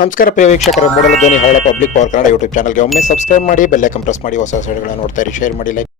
ನಮಸ್ಕಾರ ಪ್ರಿಯ ವೀಕ್ಷಕರು, ಮೂಡಲ ಧ್ವನಿ ಹಳ್ಳ ಪಬ್ಲಿಕ್ ಪವರ್ ಕನ್ನಡ ಯೂಟ್ಯೂಬ್ ಚಾನಲ್ಗೆ ಒಮ್ಮೆ ಸಬ್ಸ್ಕ್ರೈಬ್ ಮಾಡಿ ಬೆಲ್ ಐಕನ್ ಪ್ರೆಸ್ ಮಾಡಿ, ಹೊಸ ಹೊಸ ನೋಡ್ತಾ ಇರಿ ಶೇರ್ ಮಾಡಿ ಲೈಕ್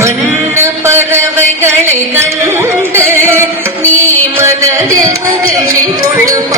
வண்ண பறவைகளை கண்டு நீ மனதில் மகிழ்ச்சி கொள்ளும்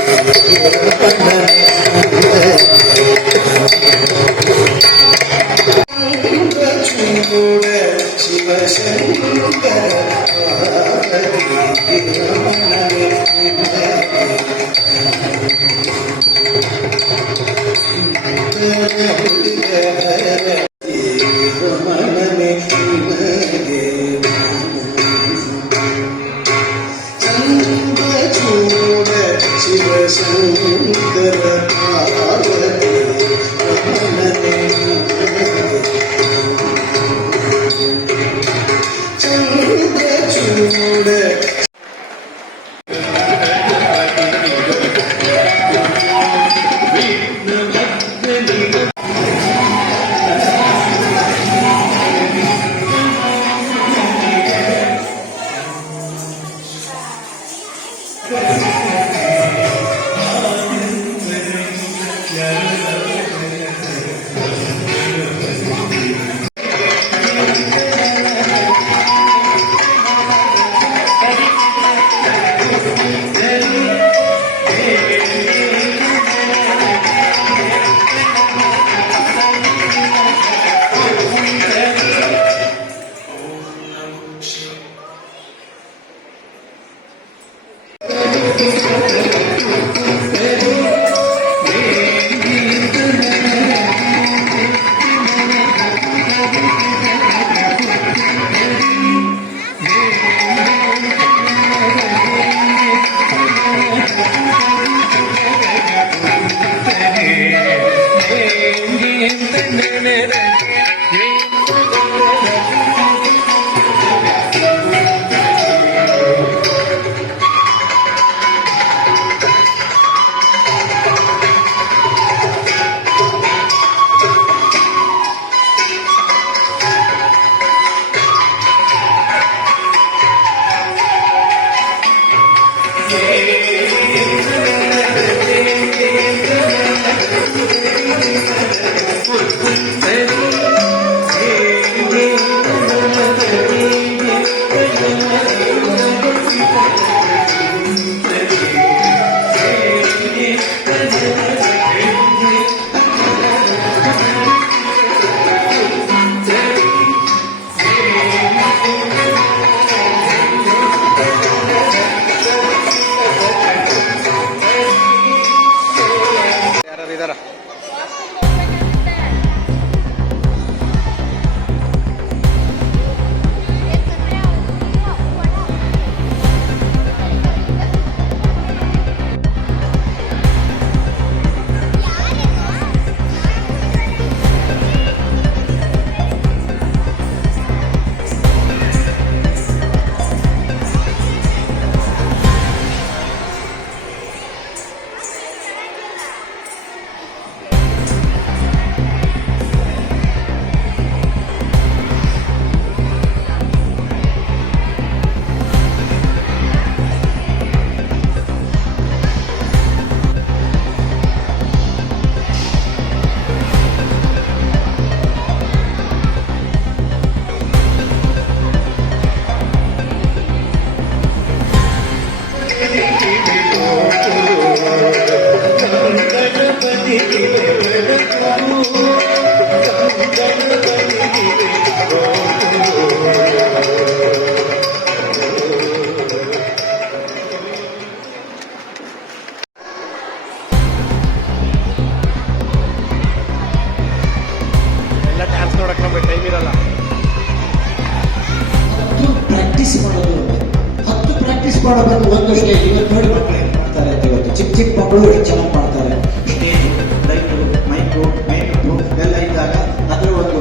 ಬಂದು ಒಂದು ಸ್ಟೇಜ್ ಇವತ್ತು ನೋಡಿ ಮಕ್ಕಳು ಏನು ಮಾಡ್ತಾರೆ ಅಂತ ಇವತ್ತು. ಚಿಕ್ಕ ಚಿಕ್ಕ ಮಕ್ಕಳು ಎಷ್ಟು ಚೆನ್ನಾಗಿ ಮಾಡ್ತಾರೆ. ಸ್ಟೇಜ್ ಲೈಟು, ಮೈಕು ಮೈಕು ಎಲ್ಲ ಇದ್ದಾಗ ಅದರ ಒಂದು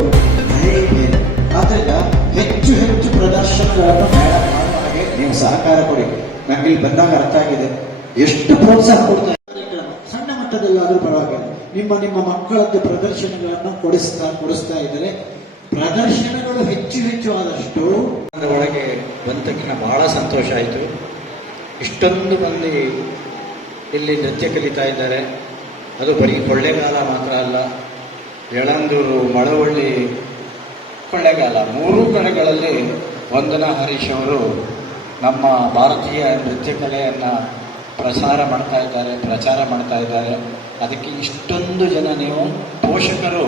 ಧೈರ್ಯ ಬೇರೆ ಆದ್ದರಿಂದ ಹೆಚ್ಚು ಹೆಚ್ಚು ಪ್ರದರ್ಶನಗಳನ್ನು ಮೇಳ ನೀವು ಸಹಕಾರ ಕೊಡಿ. ನನಗೆ ಇಲ್ಲಿ ಬಂದಾಗ ಅರ್ಥ ಆಗಿದೆ. ಎಷ್ಟು ಪ್ರೋತ್ಸಾಹ ಕೊಡ್ತಾರೆ. ಸಣ್ಣ ಮಟ್ಟದಲ್ಲಾದರೂ ಪರವಾಗಿಲ್ಲ. ನಿಮ್ಮ ನಿಮ್ಮ ಮಕ್ಕಳದ್ದು ಪ್ರದರ್ಶನಗಳನ್ನು ಕೊಡಿಸ್ತಾ ಕೊಡಿಸ್ತಾ ಇದ್ದರೆ ಪ್ರದರ್ಶನಗಳು ಹೆಚ್ಚು ಹೆಚ್ಚು ಆದಷ್ಟು ಒಳಗೆ ಬಂದ ಬಹಳ ಸಂತೋಷ ಆಯಿತು. ಇಷ್ಟೊಂದು ಮಂದಿ ಇಲ್ಲಿ ನೃತ್ಯ ಕಲಿತಾ ಇದ್ದಾರೆ. ಅದು ಬರೀ ಕೊಳ್ಳೆಗಾಲ ಮಾತ್ರ ಅಲ್ಲ, ಯಳಂದೂರು, ಮಳವಳ್ಳಿ ಕೊಳ್ಳೆಗಾಲ, ಮೂರೂ ಕಡೆಗಳಲ್ಲಿ ವಂದನಾ ಹರೀಶ್ ಅವರು ನಮ್ಮ ಭಾರತೀಯ ನೃತ್ಯ ಕಲೆಯನ್ನು ಪ್ರಸಾರ ಮಾಡ್ತಾ ಇದ್ದಾರೆ, ಪ್ರಚಾರ ಮಾಡ್ತಾ ಇದ್ದಾರೆ. ಅದಕ್ಕೆ ಇಷ್ಟೊಂದು ಜನ ನೀವು ಪೋಷಕರು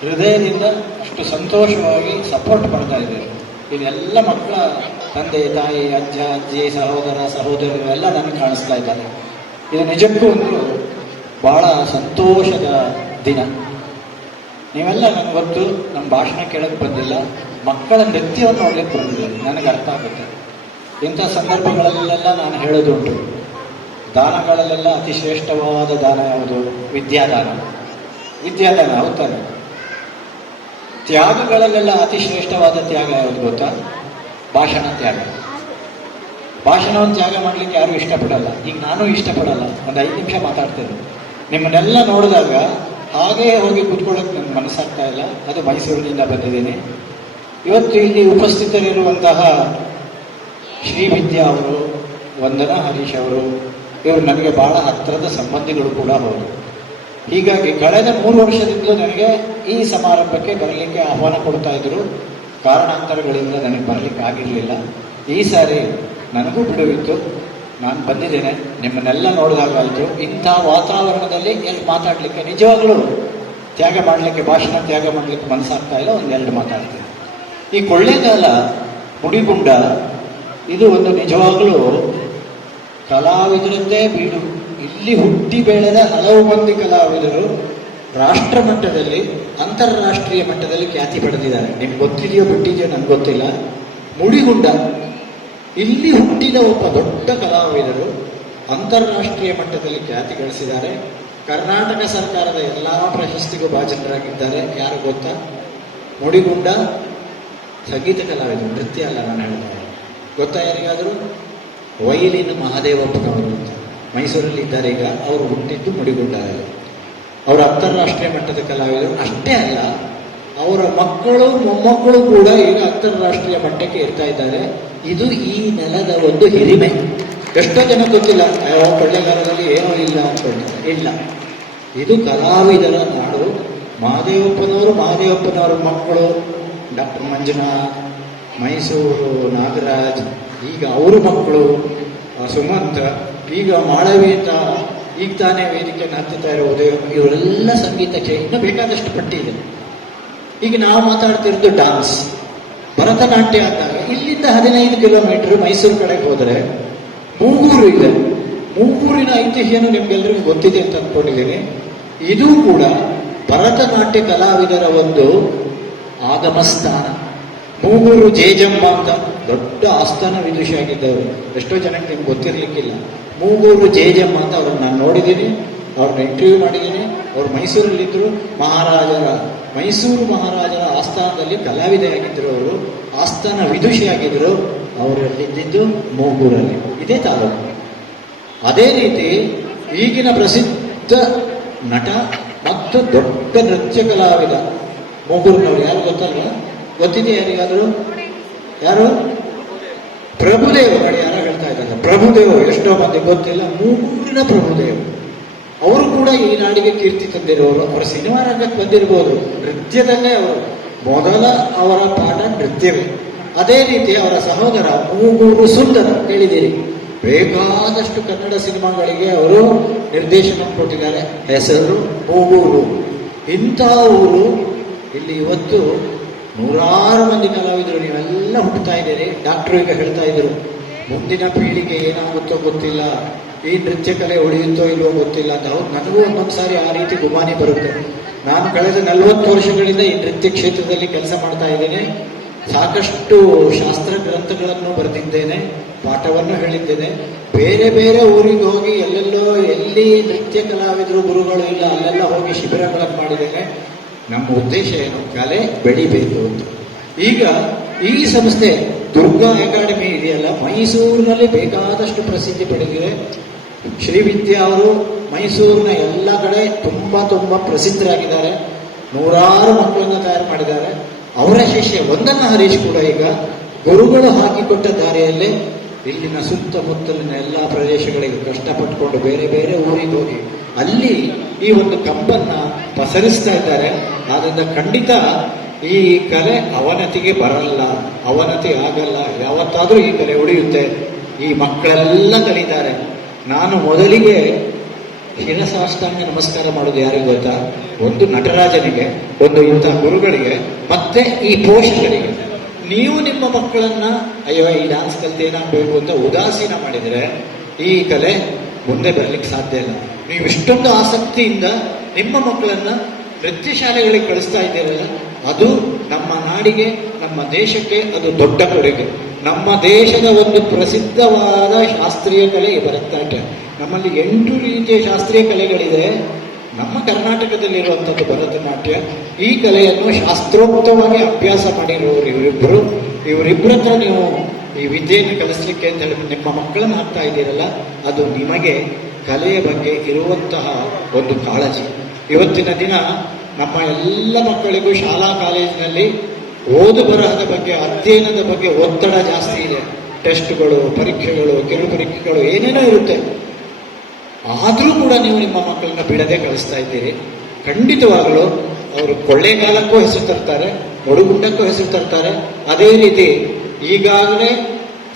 ಹೃದಯದಿಂದ ಅಷ್ಟು ಸಂತೋಷವಾಗಿ ಸಪೋರ್ಟ್ ಮಾಡ್ತಾ ಇದ್ದೀರಿ. ಇದೆಲ್ಲ ಮಕ್ಕಳ ತಂದೆ, ತಾಯಿ, ಅಜ್ಜ, ಅಜ್ಜಿ, ಸಹೋದರ ಸಹೋದರರು ಎಲ್ಲ ನನಗೆ ಕಾಣಿಸ್ತಾ ಇದ್ದಾರೆ. ಇದು ನಿಜಕ್ಕೂ ಒಂದು ಬಹಳ ಸಂತೋಷದ ದಿನ. ನೀವೆಲ್ಲ ನನಗೆ ಗೊತ್ತು ನಮ್ಮ ಭಾಷಣ ಕೇಳಕ್ಕೆ ಬಂದಿಲ್ಲ. ಮಕ್ಕಳ ನೃತ್ಯವನ್ನು ನೋಡ್ಲಿಕ್ಕೆ ಬಂದಿಲ್ಲ ನನಗೆ ಅರ್ಥ ಆಗುತ್ತೆ. ಇಂಥ ಸಂದರ್ಭಗಳಲ್ಲೆಲ್ಲ ನಾನು ಹೇಳೋದುಂಟು. ದಾನಗಳಲ್ಲೆಲ್ಲ ಅತಿ ಶ್ರೇಷ್ಠವಾದ ದಾನ ಯಾವುದು? ವಿದ್ಯಾದಾನ. ವಿದ್ಯಾದಾನ ಹೌದಾನೆ ತ್ಯಾಗಗಳಲ್ಲೆಲ್ಲ ಅತಿ ಶ್ರೇಷ್ಠವಾದ ತ್ಯಾಗ ಯಾವುದು ಗೊತ್ತಾ? ಭಾಷಣ ತ್ಯಾಗ ಭಾಷಣವನ್ನು ತ್ಯಾಗ ಮಾಡಲಿಕ್ಕೆ ಯಾರು ಇಷ್ಟಪಡಲ್ಲ. ಈಗ ನಾನು ಇಷ್ಟಪಡಲ್ಲ. ಒಂದು ಐದು ನಿಮಿಷ ಮಾತಾಡ್ತೇನೆ. ನಿಮ್ಮನ್ನೆಲ್ಲ ನೋಡಿದಾಗ ಹಾಗೇ ಹೋಗಿ ಕುತ್ಕೊಳ್ಳೋಕೆ ನನ್ನ ಮನಸ್ಸಾಗ್ತಾ ಇಲ್ಲ. ಅದು ಮೈಸೂರಿನಿಂದ ಬಂದಿದ್ದೀನಿ. ಇವತ್ತು ಇಲ್ಲಿ ಉಪಸ್ಥಿತರಿರುವಂತಹ ಶ್ರೀ ವಿದ್ಯಾ ಅವರು, ವಂದನಾ ಹರೀಶ್ ಅವರು, ಇವರು ನನಗೆ ಬಹಳ ಹತ್ತಿರದ ಸಂಬಂಧಿಗಳು ಕೂಡ ಹೌದು. ಹೀಗಾಗಿ ಕಳೆದ ಮೂರು ವರ್ಷದಿಂದಲೂ ನನಗೆ ಈ ಸಮಾರಂಭಕ್ಕೆ ಬರಲಿಕ್ಕೆ ಆಹ್ವಾನ ಕೊಡ್ತಾ ಇದ್ರು. ಕಾರಣಾಂತರಗಳಿಂದ ನನಗೆ ಬರಲಿಕ್ಕೆ ಆಗಿರಲಿಲ್ಲ. ಈ ಸಾರಿ ನನಗೂ ಬಿಡುವಿತ್ತು. ನಾನು ಬಂದಿದ್ದೇನೆ. ನಿಮ್ಮನ್ನೆಲ್ಲ ನೋಡಿದಾಗಾಯಿತು ಇಂಥ ವಾತಾವರಣದಲ್ಲಿ ಎಲ್ಲಿ ಮಾತಾಡಲಿಕ್ಕೆ ನಿಜವಾಗಲೂ ತ್ಯಾಗ ಮಾಡಲಿಕ್ಕೆ, ಭಾಷಣ ತ್ಯಾಗ ಮಾಡಲಿಕ್ಕೆ ಮನಸ್ಸಾಗ್ತಾ ಇಲ್ಲ ಒಂದೆರಡು ಮಾತಾಡ್ತೀನಿ. ಈ ಕೊಳ್ಳೆಗಾಲ ಮುಡಿಗುಂಡ, ಇದು ಒಂದು ನಿಜವಾಗಲೂ ಕಲಾವಿದರದ್ದೇ ಬೀಡು. ಇಲ್ಲಿ ಹುಟ್ಟಿ ಬೆಳೆದ ಹಲವು ಮಂದಿ ಕಲಾವಿದರು ರಾಷ್ಟ್ರ ಮಟ್ಟದಲ್ಲಿ ಅಂತಾರಾಷ್ಟ್ರೀಯ ಮಟ್ಟದಲ್ಲಿ ಖ್ಯಾತಿ ಪಡೆದಿದ್ದಾರೆ. ನಿಮ್ಗೆ ಗೊತ್ತಿದೆಯೋ ಬಿಟ್ಟಿದೆಯೋ ನನಗೆ ಗೊತ್ತಿಲ್ಲ. ಮುಡಿಗುಂಡ, ಇಲ್ಲಿ ಹುಟ್ಟಿದ ಒಬ್ಬ ದೊಡ್ಡ ಕಲಾವಿದರು ಅಂತಾರಾಷ್ಟ್ರೀಯ ಮಟ್ಟದಲ್ಲಿ ಖ್ಯಾತಿ ಗಳಿಸಿದ್ದಾರೆ. ಕರ್ನಾಟಕ ಸರ್ಕಾರದ ಎಲ್ಲ ಪ್ರಶಸ್ತಿಗೂ ಭಾಜನರಾಗಿದ್ದಾರೆ. ಯಾರು ಗೊತ್ತಾ? ಮುಡಿಗುಂಡ, ಸಂಗೀತ ಕಲಾವಿದರು, ನೃತ್ಯ ಅಲ್ಲ ನಾನು ಹೇಳಿದ. ಗೊತ್ತಾ ಯಾರಿಗಾದರೂ? ವೈಲಿನ ಮಹಾದೇವಪ್ಪನವರು ಮೈಸೂರಲ್ಲಿ ಇದ್ದಾರೆ ಈಗ. ಅವರು ಹುಟ್ಟಿದ್ದು ಮುಡಿಗುಂಡದಲ್ಲಿ ಅವರು ಅಂತಾರಾಷ್ಟ್ರೀಯ ಮಟ್ಟದ ಕಲಾವಿದರು? ಅಷ್ಟೇ ಅಲ್ಲ, ಅವರ ಮಕ್ಕಳು, ಮೊಮ್ಮಕ್ಕಳು ಕೂಡ ಈಗ ಅಂತಾರಾಷ್ಟ್ರೀಯ ಮಟ್ಟಕ್ಕೆ ಇರ್ತಾ ಇದ್ದಾರೆ. ಇದು ಈ ನೆಲದ ಒಂದು ಹಿರಿಮೆ. ಎಷ್ಟೋ ಜನ ಗೊತ್ತಿಲ್ಲ ಕೊಳ್ಳೆಗಾಲದಲ್ಲಿ ಏನೋ ಇಲ್ಲ ಅಂತ ಇಲ್ಲ. ಇದು ಕಲಾವಿದರ ನಾಡು. ಮಹಾದೇವಪ್ಪನವರು, ಮಹಾದೇವಪ್ಪನವರ ಮಕ್ಕಳು, ಡಾಕ್ಟರ್ ಮಂಜುನಾಥ್, ಮೈಸೂರು ನಾಗರಾಜ್, ಈಗ ಅವರು ಮಕ್ಕಳು ಸುಮಂತ್, ಈಗ ಮಾಳವಿ ಅಂತ ಈಗ ತಾನೇ ವೇದಿಕೆಯನ್ನು ಹತ್ತುತ್ತಾ ಇರೋ ಉದಯ ಇವರೆಲ್ಲ ಸಂಗೀತ ಕ್ಷೇ ಇನ್ನೂ ಬೇಕಾದಷ್ಟು ಪಟ್ಟಿ ಇದೆ. ಈಗ ನಾವು ಮಾತಾಡ್ತಿರೋದು ಡಾನ್ಸ್ ಭರತನಾಟ್ಯ ಅಂದಾಗ ಇಲ್ಲಿಂದ ಹದಿನೈದು ಕಿಲೋಮೀಟರ್ ಮೈಸೂರು ಕಡೆಗೆ ಹೋದರೆ ಮೂಗೂರು ಇದೆ. ಮೂಗೂರಿನ ಐತಿಹ್ಯನು ನಿಮ್ಗೆಲ್ರಿಗೂ ಗೊತ್ತಿದೆ ಅಂತ ಅಂದ್ಕೊಂಡಿದ್ದೀನಿ ಇದು ಕೂಡ ಭರತನಾಟ್ಯ ಕಲಾವಿದರ ಒಂದು ಆಗಮಸ್ಥಾನ. ಮೂಗೂರು ಜೇಜಮ್ಮ ಅಂತ ದೊಡ್ಡ ಆಸ್ಥಾನ ವಿದುಷಿಯಾಗಿದ್ದವರು ಎಷ್ಟೋ ಜನಕ್ಕೆ ನಿಮ್ಗೆ ಗೊತ್ತಿರಲಿಕ್ಕಿಲ್ಲ. ಮೂಗೂರು ಜೇಜಮ್ಮ ಅಂತ ನಾನು ನೋಡಿದ್ದೀನಿ ಅವ್ರನ್ನ ಇಂಟರ್ವ್ಯೂ ಮಾಡಿದ್ದೀನಿ ಅವ್ರು ಮೈಸೂರಲ್ಲಿದ್ದರು ಮಹಾರಾಜರ, ಮೈಸೂರು ಮಹಾರಾಜರ ಆಸ್ಥಾನದಲ್ಲಿ ಕಲಾವಿದೆಯಾಗಿದ್ದರು ಅವರು, ಆಸ್ಥಾನ ವಿದುಷಿಯಾಗಿದ್ದರು ಅವರಲ್ಲಿದ್ದಿದ್ದು ಮೂಗೂರಲ್ಲಿ. ಇದೇ ತಾಲೂಕು. ಅದೇ ರೀತಿ ಈಗಿನ ಪ್ರಸಿದ್ಧ ನಟ ಮತ್ತು ದೊಡ್ಡ ನೃತ್ಯ ಕಲಾವಿದ ಮೂಗೂರಿನವರು ಯಾರು ಗೊತ್ತಲ್ವಾ? ಗೊತ್ತಿದೆ ಯಾರಿಗಾದರೂ? ಯಾರು? ಪ್ರಭುದೇವ. ಯಾರೋ? ಪ್ರಭುದೇವ, ಎಷ್ಟೋ ಮಂದಿ ಗೊತ್ತಿಲ್ಲ ಮೂರಿನ ಪ್ರಭುದೇವ. ಅವರು ಕೂಡ ಈ ನಾಡಿಗೆ ಕೀರ್ತಿ ತಂದಿರುವವರು ಅವರ ಸಿನಿಮಾ ರಂಗಕ್ಕೆ ಬಂದಿರ್ಬೋದು. ನೃತ್ಯದಲ್ಲೇ ಅವರು. ಮೊದಲ ಅವರ ಪಾಠ ನೃತ್ಯವೇ. ಅದೇ ರೀತಿ ಅವರ ಸಹೋದರ ಮೂಗೂರು ಸುಂದರ ಹೇಳಿದ್ದೀರಿ ಬೇಕಾದಷ್ಟು ಕನ್ನಡ ಸಿನಿಮಾಗಳಿಗೆ ಅವರು ನಿರ್ದೇಶನ ಕೊಟ್ಟಿದ್ದಾರೆ. ಹೆಸರು ಮೂಗೂರು. ಇಂಥ ಊರು ಇಲ್ಲಿ ಇವತ್ತು ನೂರಾರು ಮಂದಿ ಕಲಾವಿದರು, ನೀವೆಲ್ಲ ಹುಟ್ಟುತ್ತಾ ಇದ್ದೀರಿ. ಡಾಕ್ಟ್ರು ಈಗ ಹೇಳ್ತಾ ಇದ್ರು. ಮುಂದಿನ ಪೀಳಿಗೆ ಏನಾಗುತ್ತೋ ಗೊತ್ತಿಲ್ಲ. ಈ ನೃತ್ಯ ಕಲೆ ಉಳಿಯುತ್ತೋ ಇಲ್ವೋ ಗೊತ್ತಿಲ್ಲ. ಅಂತ ಅವ್ರು ನನಗೂ ಒಂದೊಂದು ಸಾರಿ ಆ ರೀತಿ ಗುಮಾನಿ ಬರುತ್ತೆ. ನಾನು ಕಳೆದ ನಲವತ್ತು ವರ್ಷಗಳಿಂದ ಈ ನೃತ್ಯ ಕ್ಷೇತ್ರದಲ್ಲಿ ಕೆಲಸ ಮಾಡ್ತಾ ಇದ್ದೇನೆ. ಸಾಕಷ್ಟು ಶಾಸ್ತ್ರ ಗ್ರಂಥಗಳನ್ನು ಬರೆದಿದ್ದೇನೆ, ಪಾಠವನ್ನು ಹೇಳಿದ್ದೇನೆ. ಬೇರೆ ಬೇರೆ ಊರಿಗೆ ಹೋಗಿ ಎಲ್ಲೆಲ್ಲೋ ಎಲ್ಲಿ ನೃತ್ಯ ಕಲಾವಿದರು ಗುರುಗಳು ಇಲ್ಲ, ಅಲ್ಲೆಲ್ಲ ಹೋಗಿ ಶಿಬಿರಗಳನ್ನು ಮಾಡಿದ್ದೇನೆ. ನಮ್ಮ ಉದ್ದೇಶ ಏನು? ಕಲೆ ಬೆಳಿಬೇಕು ಅಂತ. ಈಗ ಈ ಸಂಸ್ಥೆ ದುರ್ಗಾ ಅಕಾಡೆಮಿ ಇದೆಯಲ್ಲ? ಮೈಸೂರಿನಲ್ಲಿ ಬೇಕಾದಷ್ಟು ಪ್ರಸಿದ್ಧಿ ಪಡೆದಿದೆ. ಶ್ರೀವಿದ್ಯಾ ಅವರು ಮೈಸೂರಿನ ಎಲ್ಲ ಕಡೆ ತುಂಬ ತುಂಬ ಪ್ರಸಿದ್ಧರಾಗಿದ್ದಾರೆ. ನೂರಾರು ಮಕ್ಕಳನ್ನು ತಯಾರು ಮಾಡಿದ್ದಾರೆ. ಅವರ ಶಿಷ್ಯ ಒಂದನ್ನು ಹರೀಶ್ ಕೂಡ ಈಗ ಗುರುಗಳು ಹಾಕಿಕೊಟ್ಟ ದಾರಿಯಲ್ಲೇ ಇಲ್ಲಿನ ಸುತ್ತಮುತ್ತಲಿನ ಎಲ್ಲ ಪ್ರದೇಶಗಳಿಗೆ ಕಷ್ಟಪಟ್ಟುಕೊಂಡು ಬೇರೆ ಬೇರೆ ಊರಿಗೆ ಹೋಗಿ ಅಲ್ಲಿ ಈ ಒಂದು ಕಂಪನ್ನ ಪಸರಿಸ್ತಾ ಇದ್ದಾರೆ. ಆದ್ದರಿಂದ ಖಂಡಿತ ಈ ಕಲೆ ಅವನತಿಗೆ ಬರಲ್ಲ, ಅವನತಿ ಆಗಲ್ಲ, ಯಾವತ್ತಾದರೂ ಈ ಕಲೆ ಉಳಿಯುತ್ತೆ. ಈ ಮಕ್ಕಳೆಲ್ಲ ಕಲಿತಾರೆ. ನಾನು ಮೊದಲಿಗೆ ಶಿರಸಾಷ್ಟಾಂಗ ನಮಸ್ಕಾರ ಮಾಡೋದು ಯಾರಿಗೆ ಗೊತ್ತಾ? ಒಂದು ನಟರಾಜನಿಗೆ, ಒಂದು ಇಂಥ ಗುರುಗಳಿಗೆ, ಮತ್ತೆ ಈ ಪೋಷಕರಿಗೆ. ನೀವು ನಿಮ್ಮ ಮಕ್ಕಳನ್ನ, ಅಯ್ಯೋ, ಈ ಡಾನ್ಸ್ ಕಲಿತು ಏನಾಗಬೇಕು ಅಂತ ಉದಾಸೀನ ಮಾಡಿದರೆ ಈ ಕಲೆ ಮುಂದೆ ಬರಲಿಕ್ಕೆ ಸಾಧ್ಯ ಇಲ್ಲ. ನೀವು ಇಷ್ಟೊಂದು ಆಸಕ್ತಿಯಿಂದ ನಿಮ್ಮ ಮಕ್ಕಳನ್ನ ನೃತ್ಯ ಶಾಲೆಗಳಿಗೆ ಕಳಿಸ್ತಾ ಇದ್ದೀರಲ್ಲ ಅದು ನಮ್ಮ ನಾಡಿಗೆ, ನಮ್ಮ ದೇಶಕ್ಕೆ ಅದು ದೊಡ್ಡ ಕೊಡುಗೆ. ನಮ್ಮ ದೇಶದ ಒಂದು ಪ್ರಸಿದ್ಧವಾದ ಶಾಸ್ತ್ರೀಯ ಕಲೆ ಭರತನಾಟ್ಯ ನಮ್ಮಲ್ಲಿ ಎಂಟು ರೀತಿಯ ಶಾಸ್ತ್ರೀಯ ಕಲೆಗಳಿದೆ. ನಮ್ಮ ಕರ್ನಾಟಕದಲ್ಲಿರುವಂಥದ್ದು ಭರತನಾಟ್ಯ ಈ ಕಲೆಯನ್ನು ಶಾಸ್ತ್ರೋಕ್ತವಾಗಿ ಅಭ್ಯಾಸ ಮಾಡಿರುವವರು ಇವರಿಬ್ಬರು. ಇವರಿಬ್ಬರ ಹತ್ರ ನೀವು ಈ ವಿದ್ಯೆಯನ್ನು ಕಲಿಸ್ಲಿಕ್ಕೆ ಅಂತ ಹೇಳಿ ನಿಮ್ಮ ಮಕ್ಕಳನ್ನು ಹಾಕ್ತಾ ಇದ್ದೀರಲ್ಲ, ಅದು ನಿಮಗೆ ಕಲೆಯ ಬಗ್ಗೆ ಇರುವಂತಹ ಒಂದು ಕಾಳಜಿ. ಇವತ್ತಿನ ದಿನ ನಮ್ಮ ಎಲ್ಲ ಮಕ್ಕಳಿಗೂ ಶಾಲಾ ಕಾಲೇಜಿನಲ್ಲಿ ಓದು ಬರಹದ ಬಗ್ಗೆ, ಅಧ್ಯಯನದ ಬಗ್ಗೆ ಒತ್ತಡ ಜಾಸ್ತಿ ಇದೆ. ಟೆಸ್ಟ್ಗಳು, ಪರೀಕ್ಷೆಗಳು, ಕಿರು ಪರೀಕ್ಷೆಗಳು ಏನೇನೋ ಇರುತ್ತೆ. ಆದರೂ ಕೂಡ ನೀವು ನಿಮ್ಮ ಮಕ್ಕಳನ್ನ ಬಿಡದೆ ಕಳಿಸ್ತಾ ಇದ್ದೀರಿ. ಖಂಡಿತವಾಗಲೂ ಅವರು ಕೊಳ್ಳೆಗಾಲಕ್ಕೂ ಹೆಸರು ತರ್ತಾರೆ, ಮುಡುಗುಂಡಕ್ಕೂ ಹೆಸರು ತರ್ತಾರೆ. ಅದೇ ರೀತಿ ಈಗಾಗಲೇ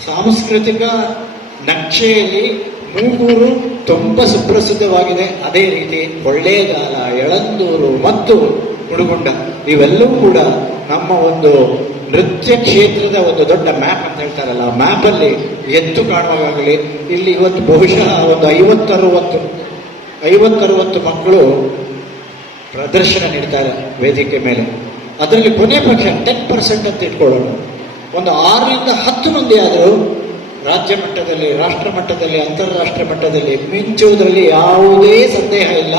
ಸಾಂಸ್ಕೃತಿಕ ನಕ್ಷೆಯಲ್ಲಿ ಮೂಗೂರು ತುಂಬ ಸುಪ್ರಸಿದ್ಧವಾಗಿದೆ. ಅದೇ ರೀತಿ ಕೊಳ್ಳೇಗಾಲ ಎಳಂದೂರು ಮತ್ತು ಮುಡುಗುಂಡ ಇವೆಲ್ಲವೂ ಕೂಡ ನಮ್ಮ ಒಂದು ನೃತ್ಯ ಕ್ಷೇತ್ರದ ಒಂದು ದೊಡ್ಡ ಮ್ಯಾಪ್ ಅಂತ ಹೇಳ್ತಾರಲ್ಲ ಮ್ಯಾಪಲ್ಲಿ ಎದ್ದು ಕಾಣುವಾಗಲಿ ಇಲ್ಲಿ ಇವತ್ತು ಬಹುಶಃ ಒಂದು ಐವತ್ತರವತ್ತು ಐವತ್ತರವತ್ತು ಮಕ್ಕಳು ಪ್ರದರ್ಶನ ನೀಡ್ತಾರೆ ವೇದಿಕೆ ಮೇಲೆ. ಅದರಲ್ಲಿ ಕೊನೆ ಪಕ್ಷ ಟೆನ್ ಪರ್ಸೆಂಟ್ ಅಂತ ಇಟ್ಕೊಳ್ಳೋಣ. ಒಂದು ಆರರಿಂದ ಹತ್ತು ಮಂದಿ ಆದರೂ ರಾಜ್ಯ ಮಟ್ಟದಲ್ಲಿ, ರಾಷ್ಟ್ರ ಮಟ್ಟದಲ್ಲಿ, ಅಂತಾರಾಷ್ಟ್ರ ಮಟ್ಟದಲ್ಲಿ ಮಿಂಚುವುದರಲ್ಲಿ ಯಾವುದೇ ಸಂದೇಹ ಇಲ್ಲ.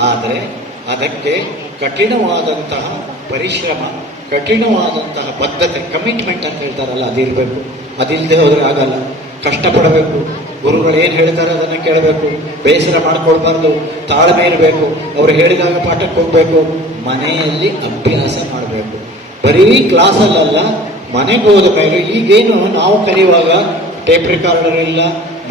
ಆದರೆ ಅದಕ್ಕೆ ಕಠಿಣವಾದಂತಹ ಪರಿಶ್ರಮ, ಕಠಿಣವಾದಂತಹ ಬದ್ಧತೆ ಕಮಿಟ್ಮೆಂಟ್ ಅಂತ ಹೇಳ್ತಾರಲ್ಲ ಅದಿರಬೇಕು ಅದಿಲ್ಲದೆ ಹೋದ್ರೆ ಆಗಲ್ಲ. ಕಷ್ಟಪಡಬೇಕು. ಗುರುಗಳು ಏನು ಹೇಳ್ತಾರೆ ಅದನ್ನು ಕೇಳಬೇಕು. ಬೇಸರ ಮಾಡ್ಕೊಳ್ಬಾರ್ದು. ತಾಳ್ಮೆ ಇರಬೇಕು. ಅವ್ರು ಹೇಳಿದಾಗ ಪಾಠಕ್ಕೆ ಹೋಗಬೇಕು. ಮನೆಯಲ್ಲಿ ಅಭ್ಯಾಸ ಮಾಡಬೇಕು. ಬರೀ ಕ್ಲಾಸಲ್ಲಲ್ಲ ಮನೆಗೆ ಹೋದ ಮೇಲೆ ಈಗೇನು ನಾವು ಕಲಿಯುವಾಗ ಟೇಪ್ ರೆಕಾರ್ಡರ್ ಇಲ್ಲ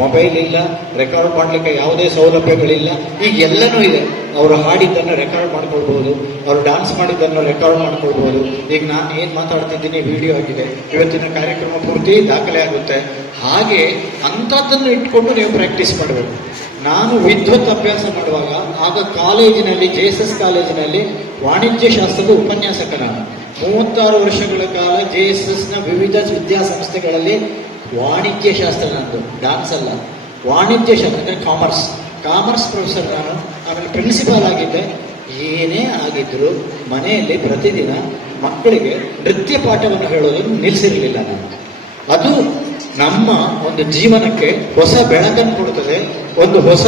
ಮೊಬೈಲ್ ಇಲ್ಲ ರೆಕಾರ್ಡ್ ಮಾಡಲಿಕ್ಕೆ ಯಾವುದೇ ಸೌಲಭ್ಯಗಳಿಲ್ಲ. ಈಗ ಎಲ್ಲನೂ ಇದೆ. ಅವರು ಹಾಡಿದ್ದನ್ನು ರೆಕಾರ್ಡ್ ಮಾಡ್ಕೊಳ್ಬಹುದು ಅವರು ಡ್ಯಾನ್ಸ್ ಮಾಡಿದ್ದನ್ನು ರೆಕಾರ್ಡ್ ಮಾಡ್ಕೊಳ್ಬಹುದು ಈಗ ನಾನು ಏನು ಮಾತಾಡ್ತಿದ್ದೀನಿ, ವಿಡಿಯೋ ಆಗಿದೆ. ಇವತ್ತಿನ ಕಾರ್ಯಕ್ರಮ ಪೂರ್ತಿ ದಾಖಲೆ ಆಗುತ್ತೆ. ಹಾಗೆ ಅಂಥದ್ದನ್ನು ಇಟ್ಕೊಂಡು ನೀವು ಪ್ರಾಕ್ಟೀಸ್ ಮಾಡಬೇಕು. ನಾನು ವಿದ್ಯುತ್ ಅಭ್ಯಾಸ ಮಾಡುವಾಗ, ಆಗ ಕಾಲೇಜಿನಲ್ಲಿ, ಜೆ ಎಸ್ ಎಸ್ ಕಾಲೇಜಿನಲ್ಲಿ ವಾಣಿಜ್ಯ ಶಾಸ್ತ್ರದ ಉಪನ್ಯಾಸಕ ನಾನು. ಮೂವತ್ತಾರು ವರ್ಷಗಳ ಕಾಲ ಜೆ ಎಸ್ ಎಸ್ನ ವಿವಿಧ ವಿದ್ಯಾಸಂಸ್ಥೆಗಳಲ್ಲಿ ವಾಣಿಜ್ಯ ಶಾಸ್ತ್ರ ನಂದು ಡಾನ್ಸ್ ಅಲ್ಲ. ವಾಣಿಜ್ಯ ಶಾಸ್ತ್ರ ಅಂದರೆ ಕಾಮರ್ಸ್ ಕಾಮರ್ಸ್ ಪ್ರೊಫೆಸರ್ ನಾನು. ಆಮೇಲೆ ಪ್ರಿನ್ಸಿಪಾಲ್ ಆಗಿದ್ದೆ. ಏನೇ ಆಗಿದ್ರು ಮನೆಯಲ್ಲಿ ಪ್ರತಿದಿನ ಮಕ್ಕಳಿಗೆ ನೃತ್ಯ ಪಾಠವನ್ನು ಹೇಳೋದನ್ನು ನಿಲ್ಲಿಸಿರಲಿಲ್ಲ ನಾನು. ಅದು ನಮ್ಮ ಒಂದು ಜೀವನಕ್ಕೆ ಹೊಸ ಬೆಳಕನ್ನು ಕೊಡ್ತದೆ ಒಂದು ಹೊಸ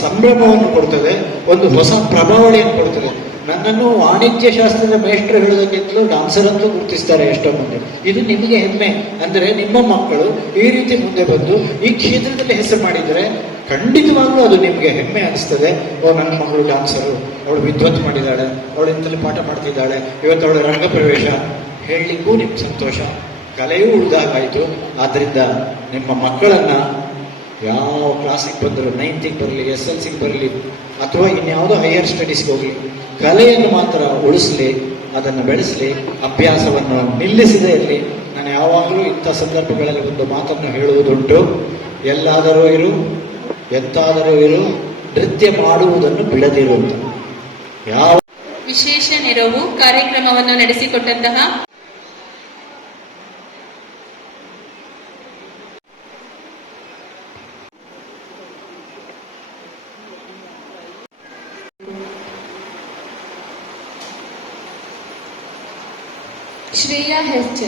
ಸಂಭ್ರಮವನ್ನು ಕೊಡ್ತದೆ ಒಂದು ಹೊಸ ಪ್ರಭಾವಳಿಯನ್ನು ಕೊಡ್ತದೆ ನನ್ನನ್ನು ವಾಣಿಜ್ಯ ಶಾಸ್ತ್ರದ ಮೇಷ್ಟ್ರು ಹೇಳೋದಕ್ಕಿಂತಲೂ ಡಾನ್ಸರ್ ಅಂತಲೂ ಗುರುತಿಸ್ತಾರೆ ಎಷ್ಟೋ ಮಂದಿ. ಇದು ನಿಮಗೆ ಹೆಮ್ಮೆ. ಅಂದರೆ ನಿಮ್ಮ ಮಕ್ಕಳು ಈ ರೀತಿ ಮುಂದೆ ಬಂದು ಈ ಕ್ಷೇತ್ರದಲ್ಲಿ ಹೆಸರು ಮಾಡಿದರೆ ಖಂಡಿತವಾಗ್ಲೂ ಅದು ನಿಮಗೆ ಹೆಮ್ಮೆ ಅನಿಸ್ತದೆ. ಓ, ನನ್ನ ಮಗಳು ಡಾನ್ಸರು. ಅವಳು ವಿದ್ವತ್ ಮಾಡಿದ್ದಾಳೆ. ಅವಳು ಇಂಥಲ್ಲಿ ಪಾಠ ಮಾಡ್ತಿದ್ದಾಳೆ. ಇವತ್ತು ಅವಳ ರಂಗಪ್ರವೇಶ. ಹೇಳಲಿಕ್ಕೂ ನಿಮ್ಗೆ ಸಂತೋಷ. ಕಲೆಯೂ ಉಳಿದಾಗಾಯಿತು. ಆದ್ದರಿಂದ ನಿಮ್ಮ ಮಕ್ಕಳನ್ನ ಯಾವ ಕ್ಲಾಸಿಗೆ ಬಂದರೂ ನೈನ್ತಿಗೆ ಬರಲಿ ಎಸ್ ಎಲ್ ಸಿಗೆ ಬರಲಿ ಅಥವಾ ಇನ್ಯಾವುದೋ ಹೈಯರ್ ಸ್ಟಡೀಸ್ಗೆ ಹೋಗಲಿ, ಕಲೆಯನ್ನು ಮಾತ್ರ ಉಳಿಸಲಿ, ಅದನ್ನು ಬೆಳೆಸಲಿ, ಅಭ್ಯಾಸವನ್ನು ನಿಲ್ಲಿಸದೇ ಇರಲಿ. ನಾನು ಯಾವಾಗಲೂ ಇಂಥ ಸಂದರ್ಭಗಳಲ್ಲಿ ಒಂದು ಮಾತನ್ನು ಹೇಳುವುದುಂಟು. ಎಲ್ಲಾದರೂ ಇರು, ಎಂತಾದರೂ ಇರು, ನೃತ್ಯ ಮಾಡುವುದನ್ನು ಬಿಡದಿರುವಂತ ಯಾವ ವಿಶೇಷ ನೆರವು ಕಾರ್ಯಕ್ರಮವನ್ನು ನಡೆಸಿಕೊಟ್ಟಂತಹ Australia has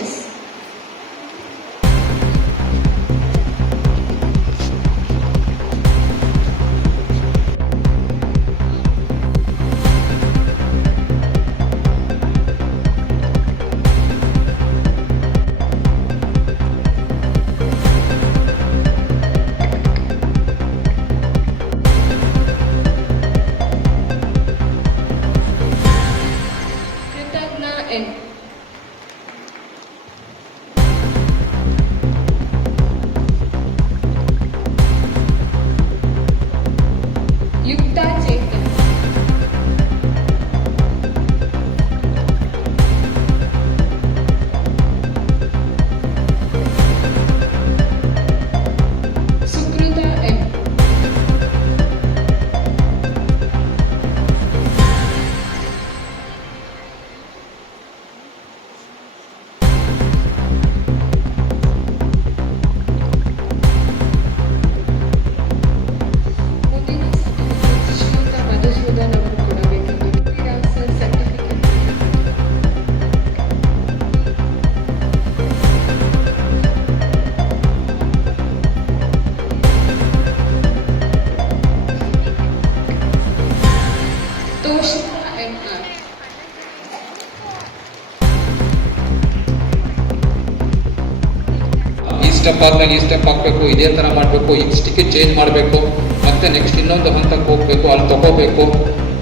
ಸ್ಟೆಪ್ ಆದ್ಮೇಲೆ ಈ ಸ್ಟೆಪ್ ಹಾಕಬೇಕು, ಇದೇ ಥರ ಮಾಡಬೇಕು ಇಷ್ಟಕ್ಕೆ ಚೇಂಜ್ ಮಾಡಬೇಕು, ಮತ್ತೆ ನೆಕ್ಸ್ಟ್ ಇನ್ನೊಂದು ಹಂತಕ್ಕೆ ಹೋಗಬೇಕು, ಅಲ್ಲಿ ತಗೋಬೇಕು.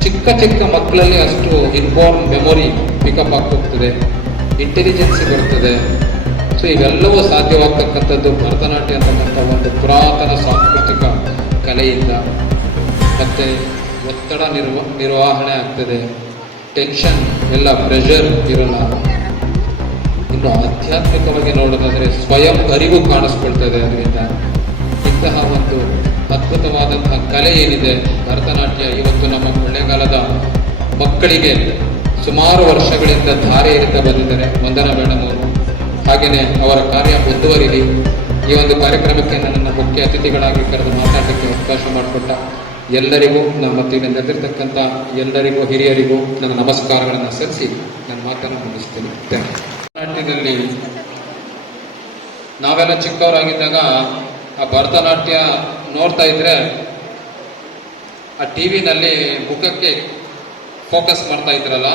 ಚಿಕ್ಕ ಚಿಕ್ಕ ಮಕ್ಕಳಲ್ಲಿ ಅಷ್ಟು ಇನ್ಫಾರ್ಮ್ ಮೆಮೊರಿ ಪಿಕಪ್ ಆಗ್ತದೆ. ಇಂಟೆಲಿಜೆನ್ಸಿ ಬರ್ತದೆ. ಸೊ ಇವೆಲ್ಲವೂ ಸಾಧ್ಯವಾಗ್ತಕ್ಕಂಥದ್ದು ಭರತನಾಟ್ಯ ಅಂತಕ್ಕಂಥ ಒಂದು ಪುರಾತನ ಸಾಂಸ್ಕೃತಿಕ ಕಲೆಯಿಂದ. ಮತ್ತು ಒತ್ತಡ ನಿರ್ವ, ನಿರ್ವಹಣೆ ಆಗ್ತದೆ. ಟೆನ್ಷನ್ ಎಲ್ಲ ಪ್ರೆಷರ್ ಇರಲ್ಲ. ಇನ್ನು ಆಧ್ಯಾತ್ಮಿಕವಾಗಿ ನೋಡೋದಾದರೆ ಸ್ವಯಂ ಅರಿವು ಕಾಣಿಸ್ಕೊಳ್ತದೆ ಅದರಿಂದ ಇಂತಹ ಒಂದು ಅದ್ಭುತವಾದಂತಹ ಕಲೆ ಏನಿದೆ, ಭರತನಾಟ್ಯ ಇವತ್ತು ನಮ್ಮ ಮಳೆಗಾಲದ ಮಕ್ಕಳಿಗೆ ಸುಮಾರು ವರ್ಷಗಳಿಂದ ಧಾರೆ ಎರಿತಾ ಬಂದಿದ್ದಾರೆ. ವಂದನ ಮೇಡಮ್ ಹಾಗೆಯೇ ಅವರ ಕಾರ್ಯ ಮುಂದುವರಿಲಿ. ಈ ಒಂದು ಕಾರ್ಯಕ್ರಮಕ್ಕೆ ನನ್ನ ಮುಖ್ಯ ಅತಿಥಿಗಳಾಗಿ ಕರೆದು ಮಾತಾಡಲಿಕ್ಕೆ ಅವಕಾಶ ಮಾಡಿಕೊಟ್ಟ ಎಲ್ಲರಿಗೂ, ನಮ್ಮ ಮತ್ತು ಇಲ್ಲಿ ನೆರೆದಿರ್ತಕ್ಕಂಥ ಎಲ್ಲರಿಗೂ, ಹಿರಿಯರಿಗೂ ನನ್ನ ನಮಸ್ಕಾರಗಳನ್ನು ಸಲ್ಲಿಸಿ ನನ್ನ ಮಾತನ್ನು ಯು ನಾಟ್ಯದಲ್ಲಿ ನಾವೆಲ್ಲ ಚಿಕ್ಕವರಾಗಿದ್ದಾಗ ಆ ಭರತನಾಟ್ಯ ನೋಡ್ತಾ ಇದ್ರೆ ಆ ಟಿವಿನಲ್ಲಿ ಮುಖಕ್ಕೆ ಫೋಕಸ್ ಮಾಡ್ತಾ ಇದ್ರಲ್ಲ,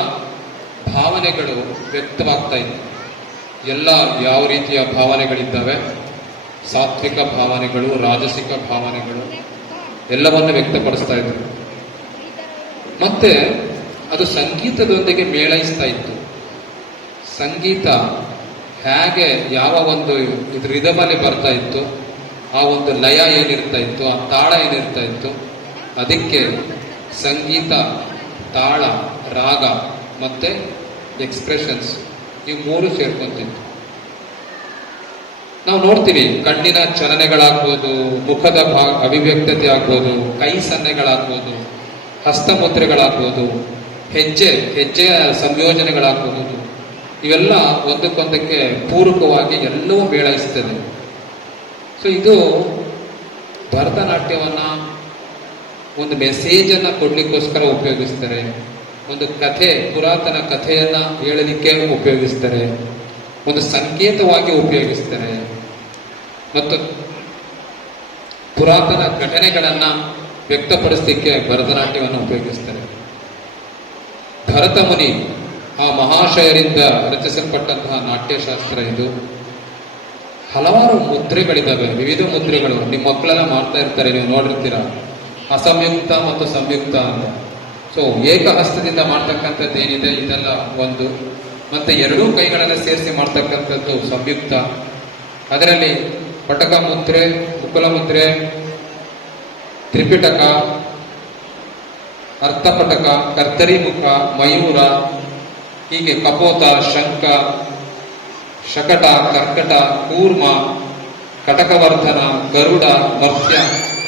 ಭಾವನೆಗಳು ವ್ಯಕ್ತವಾಗ್ತಾ ಇತ್ತು ಎಲ್ಲ ಯಾವ ರೀತಿಯ ಭಾವನೆಗಳಿದ್ದಾವೆ? ಸಾತ್ವಿಕ ಭಾವನೆಗಳು, ರಾಜಸಿಕ ಭಾವನೆಗಳು, ಎಲ್ಲವನ್ನು ವ್ಯಕ್ತಪಡಿಸ್ತಾ ಇದ್ರು ಮತ್ತೆ ಅದು ಸಂಗೀತದೊಂದಿಗೆ ಮೇಳೈಸ್ತಾ ಇತ್ತು. ಸಂಗೀತ ಹೇಗೆ ಯಾವ ಒಂದು ಇದು ರಿದಮಲ್ಲಿ ಬರ್ತಾ ಇತ್ತು, ಆ ಒಂದು ಲಯ ಏನಿರ್ತಾ ಇತ್ತು, ಆ ತಾಳ ಏನಿರ್ತಾ ಇತ್ತು, ಅದಕ್ಕೆ ಸಂಗೀತ, ತಾಳ, ರಾಗ ಮತ್ತೆ ಎಕ್ಸ್ಪ್ರೆಷನ್ಸ್ ಈ ಮೂರು ಸೇರ್ಕೊಂತಿತ್ತು. ನಾವು ನೋಡ್ತೀವಿ, ಕಣ್ಣಿನ ಚಲನೆಗಳಾಗ್ಬೋದು, ಮುಖದ ಅಭಿವ್ಯಕ್ತತೆ ಆಗ್ಬೋದು, ಕೈ ಸನ್ನೆಗಳಾಗ್ಬೋದು, ಹಸ್ತಮುದ್ರೆಗಳಾಗ್ಬೋದು, ಹೆಜ್ಜೆ, ಹೆಜ್ಜೆಯ ಸಂಯೋಜನೆಗಳಾಗಬಹುದು ಇವೆಲ್ಲ ಒಂದಕ್ಕೊಂದಕ್ಕೆ ಪೂರಕವಾಗಿ ಎಲ್ಲವೂ ಮೇಳೈಸ್ತದೆ ಸೊ ಇದು ಭರತನಾಟ್ಯವನ್ನು ಒಂದು ಮೆಸೇಜ್ ಕೊಡಲಿಕ್ಕೋಸ್ಕರ ಕೊಡ್ಲಿಕ್ಕೋಸ್ಕರ ಉಪಯೋಗಿಸ್ತಾರೆ. ಒಂದು ಕಥೆ, ಪುರಾತನ ಕಥೆಯನ್ನು ಹೇಳಲಿಕ್ಕೆ ಉಪಯೋಗಿಸ್ತಾರೆ. ಒಂದು ಸಂಕೇತವಾಗಿ ಉಪಯೋಗಿಸ್ತಾರೆ. ಮತ್ತು ಪುರಾತನ ಘಟನೆಗಳನ್ನು ವ್ಯಕ್ತಪಡಿಸಲಿಕ್ಕೆ ಭರತನಾಟ್ಯವನ್ನು ಉಪಯೋಗಿಸ್ತಾರೆ. ಭರತ ಮುನಿ ಆ ಮಹಾಶಯರಿಂದ ರಚಿಸಲ್ಪಟ್ಟಂತಹ ನಾಟ್ಯಶಾಸ್ತ್ರ ಇದು. ಹಲವಾರು ಮುದ್ರೆಗಳಿದ್ದಾವೆ ವಿವಿಧ ಮುದ್ರೆಗಳು. ನಿಮ್ಮ ಮಕ್ಕಳೆಲ್ಲ ಮಾಡ್ತಾ ಇರ್ತಾರೆ, ನೀವು ನೋಡಿರ್ತೀರ. ಅಸಂಯುಕ್ತ ಮತ್ತು ಸಂಯುಕ್ತ ಅಂತ. ಸೊ ಏಕಹಸ್ತದಿಂದ ಮಾಡ್ತಕ್ಕಂಥದ್ದು ಏನಿದೆ? ಇದೆಲ್ಲ ಒಂದು. ಮತ್ತೆ ಎರಡೂ ಕೈಗಳನ್ನು ಸೇರಿಸಿ ಮಾಡ್ತಕ್ಕಂಥದ್ದು ಸಂಯುಕ್ತ. ಅದರಲ್ಲಿ ಪಟಕ ಮುದ್ರೆ, ಮುಕುಲ ಮುದ್ರೆ, ತ್ರಿಪಿಟಕ ಅರ್ಥಪಟಕ ಕರ್ತರಿ ಮುಖ, ಮಯೂರ ಹೀಗೆ ಕಪೋತ ಶಂಕ ಶಕಟ, ಕರ್ಕಟ, ಕೂರ್ಮ, ಕಟಕವರ್ಧನ, ಗರುಡ, ಮರ್ತ್ಯ,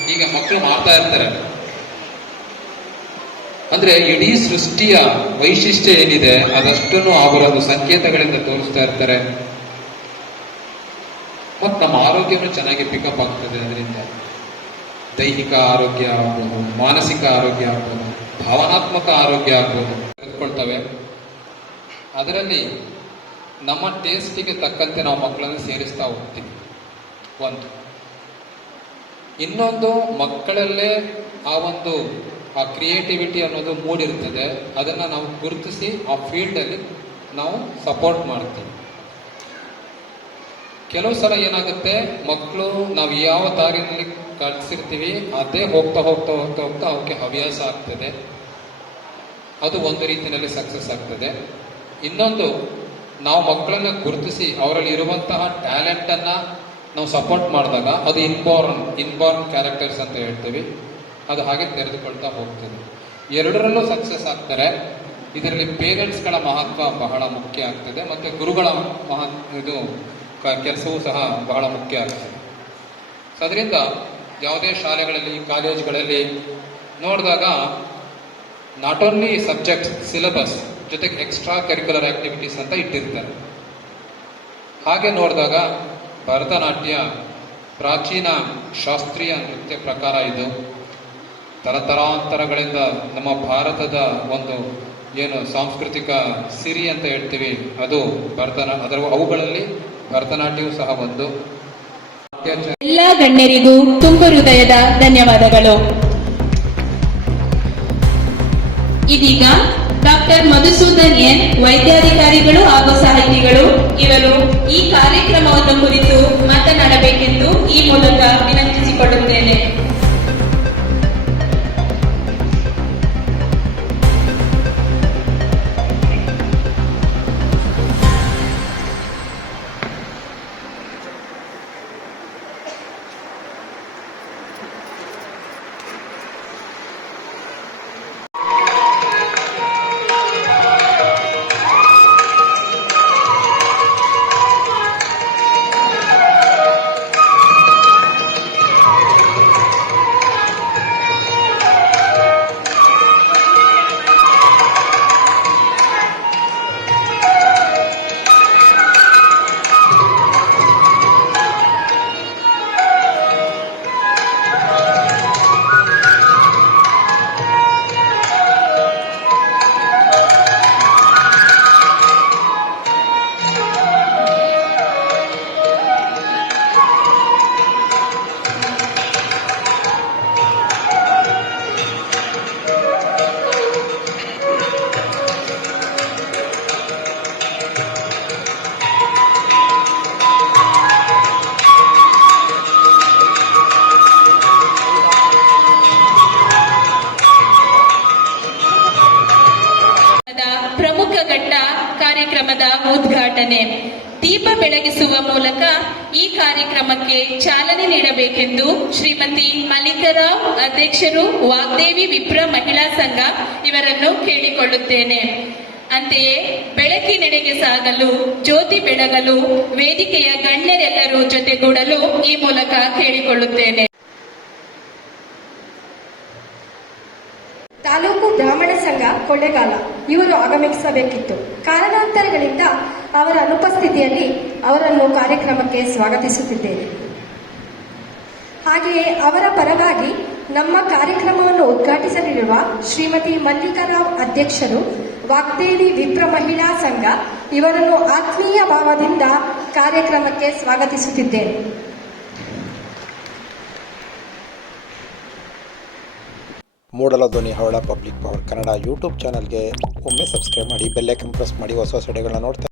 ಹೀಗೆ ಮಕ್ಕಳು ಮಾಡ್ತಾ ಇರ್ತಾರೆ. ಅಂದ್ರೆ ಇಡೀ ಸೃಷ್ಟಿಯ ವೈಶಿಷ್ಟ್ಯ ಏನಿದೆ, ಅದಷ್ಟನ್ನು ಅವರದ್ದು ಸಂಕೇತಗಳಿಂದ ತೋರಿಸ್ತಾ ಇರ್ತಾರೆ. ಮತ್ತು ನಮ್ಮ ಆರೋಗ್ಯನೂ ಚೆನ್ನಾಗಿ ಪಿಕಪ್ ಆಗ್ತದೆ ಅದರಿಂದ. ದೈಹಿಕ ಆರೋಗ್ಯ ಆಗ್ಬೋದು, ಮಾನಸಿಕ ಆರೋಗ್ಯ ಆಗ್ಬೋದು, ಭಾವನಾತ್ಮಕ ಆರೋಗ್ಯ ಆಗ್ಬೋದು. ತೆಗೆದುಕೊಳ್ತವೆ ಅದರಲ್ಲಿ ನಮ್ಮ ಟೇಸ್ಟಿಗೆ ತಕ್ಕಂತೆ ನಾವು ಮಕ್ಕಳನ್ನು ಸೇರಿಸ್ತಾ ಹೋಗ್ತೀವಿ. ಒಂದು. ಇನ್ನೊಂದು, ಮಕ್ಕಳಲ್ಲೇ ಆ ಒಂದು, ಆ ಕ್ರಿಯೇಟಿವಿಟಿ ಅನ್ನೋದು ಮೂಡಿರ್ತದೆ ಅದನ್ನು ನಾವು ಗುರುತಿಸಿ ಆ ಫೀಲ್ಡಲ್ಲಿ ನಾವು ಸಪೋರ್ಟ್ ಮಾಡ್ತೀವಿ. ಕೆಲವು ಸಲ ಏನಾಗುತ್ತೆ, ಮಕ್ಕಳು ನಾವು ಯಾವ ದಾರಿನಲ್ಲಿ ಕಳಿಸಿರ್ತೀವಿ, ಅದೇ ಹೋಗ್ತಾ ಹೋಗ್ತಾ ಹೋಗ್ತಾ ಹೋಗ್ತಾ ಅವಕ್ಕೆ ಹವ್ಯಾಸ ಆಗ್ತದೆ. ಅದು ಒಂದು ರೀತಿಯಲ್ಲಿ ಸಕ್ಸಸ್ ಆಗ್ತದೆ. ಇನ್ನೊಂದು, ನಾವು ಮಕ್ಕಳನ್ನ ಗುರುತಿಸಿ ಅವರಲ್ಲಿ ಇರುವಂತಹ ಟ್ಯಾಲೆಂಟನ್ನು ನಾವು ಸಪೋರ್ಟ್ ಮಾಡಿದಾಗ ಅದು ಇನ್ಬಾರ್ನ್ ಇನ್ಬಾರ್ನ್ ಕ್ಯಾರೆಕ್ಟರ್ಸ್ ಅಂತ ಹೇಳ್ತೀವಿ. ಅದು ಹಾಗೆ ತೆರೆದುಕೊಳ್ತಾ ಹೋಗ್ತದೆ. ಎರಡರಲ್ಲೂ ಸಕ್ಸಸ್ ಆಗ್ತಾರೆ. ಇದರಲ್ಲಿ ಪೇರೆಂಟ್ಸ್ಗಳ ಮಹತ್ವ ಬಹಳ ಮುಖ್ಯ ಆಗ್ತದೆ ಮತ್ತು ಗುರುಗಳ ಮಹ, ಇದು ಕೆಲಸವೂ ಸಹ ಬಹಳ ಮುಖ್ಯ ಆಗ್ತದೆ. ಸೊ ಅದರಿಂದ ಯಾವುದೇ ಶಾಲೆಗಳಲ್ಲಿ ಕಾಲೇಜುಗಳಲ್ಲಿ ನೋಡಿದಾಗ ನಾಟ್ ಓನ್ಲಿ ಸಬ್ಜೆಕ್ಟ್ ಸಿಲೆಬಸ್ ಜೊತೆಗೆ ಎಕ್ಸ್ಟ್ರಾ ಕರಿಕ್ಯುಲರ್ ಆಕ್ಟಿವಿಟೀಸ್ ಅಂತ ಇಟ್ಟಿರ್ತಾರೆ. ಹಾಗೆ ನೋಡಿದಾಗ ಭರತನಾಟ್ಯ, ಪ್ರಾಚೀನ ಶಾಸ್ತ್ರೀಯ ನೃತ್ಯ ಪ್ರಕಾರ ಇದು. ತರತರಾಂತರಗಳಿಂದ ನಮ್ಮ ಭಾರತದ ಒಂದು ಏನು ಸಾಂಸ್ಕೃತಿಕ ಸಿರಿ ಅಂತ ಹೇಳ್ತೀವಿ, ಅದು ಭರತನಾ, ಅದರ ಅವುಗಳಲ್ಲಿ ಭರತನಾಟ್ಯವೂ ಸಹ ಒಂದು. ಎಲ್ಲ ಗಣ್ಯರಿಗೂ ತುಂಬ ಹೃದಯದ ಧನ್ಯವಾದಗಳು. ಇದೀಗ ಡಾಕ್ಟರ್ ಮಧುಸೂದನ್ ಎನ್ ವೈದ್ಯಾಧಿಕಾರಿಗಳು ಹಾಗೂ ಸಾಹಿತಿಗಳು ಇವರು ಈ ಕಾರ್ಯಕ್ರಮವನ್ನು ಕುರಿತು ಮಾತನಾಡಬೇಕೆಂದು ಈ ಮೂಲಕ ವಿನಂತಿಸಿಕೊಳ್ಳುತ್ತೇನೆ ಕೇಳಿಕೊಳ್ಳುತ್ತೇನೆ ಅಂತೆಯೇ ಬೆಳಕಿನೆಡೆಗೆ ಸಾಗಲು, ಜ್ಯೋತಿ ಬೆಳಗಲು, ವೇದಿಕೆಯ ಗಣ್ಯರೆಲ್ಲರೂ ಜೊತೆಗೂಡಲು ಈ ಮೂಲಕ ಕೇಳಿಕೊಳ್ಳುತ್ತೇನೆ. ತಾಲೂಕು ಬ್ರಾಹ್ಮಣ ಸಂಘ ಕೊಳ್ಳೆಗಾಲ, ಇವರು ಆಗಮಿಸಬೇಕಿತ್ತು. ಕಾರಣಾಂತರಗಳಿಂದ ಅವರ ಅನುಪಸ್ಥಿತಿಯಲ್ಲಿ ಅವರನ್ನು ಕಾರ್ಯಕ್ರಮಕ್ಕೆ ಸ್ವಾಗತಿಸುತ್ತಿದ್ದೇನೆ. ಹಾಗೆಯೇ ಅವರ ಪರವಾಗಿ ನಮ್ಮ ಕಾರ್ಯಕ್ರಮವನ್ನು ಉದ್ಘಾಟಿಸಲಿರುವ ಶ್ರೀಮತಿ ಮಲ್ಲಿಕಾರಾವ್ ಅಧ್ಯಕ್ಷರು ವಾಗ್ದೇವಿ ವಿಪ್ರ ಮಹಿಳಾ ಸಂಘ, ಇವರನ್ನು ಆತ್ಮೀಯ ಭಾವದಿಂದ ಕಾರ್ಯಕ್ರಮಕ್ಕೆ ಸ್ವಾಗತಿಸುತ್ತಿದ್ದೇನೆ. ಮೂಡಲ ಧ್ವನಿ ಹವಳ ಪಬ್ಲಿಕ್ ಪವರ್ ಕನ್ನಡ ಯೂಟ್ಯೂಬ್ ಚಾನಲ್ಗೆ ಒಮ್ಮೆ ಸಬ್ಸ್ಕ್ರೈಬ್ ಮಾಡಿ ಬೆಲ್ಲೈಕನ್ ಪ್ರೆಸ್ ಮಾಡಿ ಹೊಸ ಹೊಸ ವಿಡಿಯೋಗಳನ್ನ ನೋಡ್ತಾ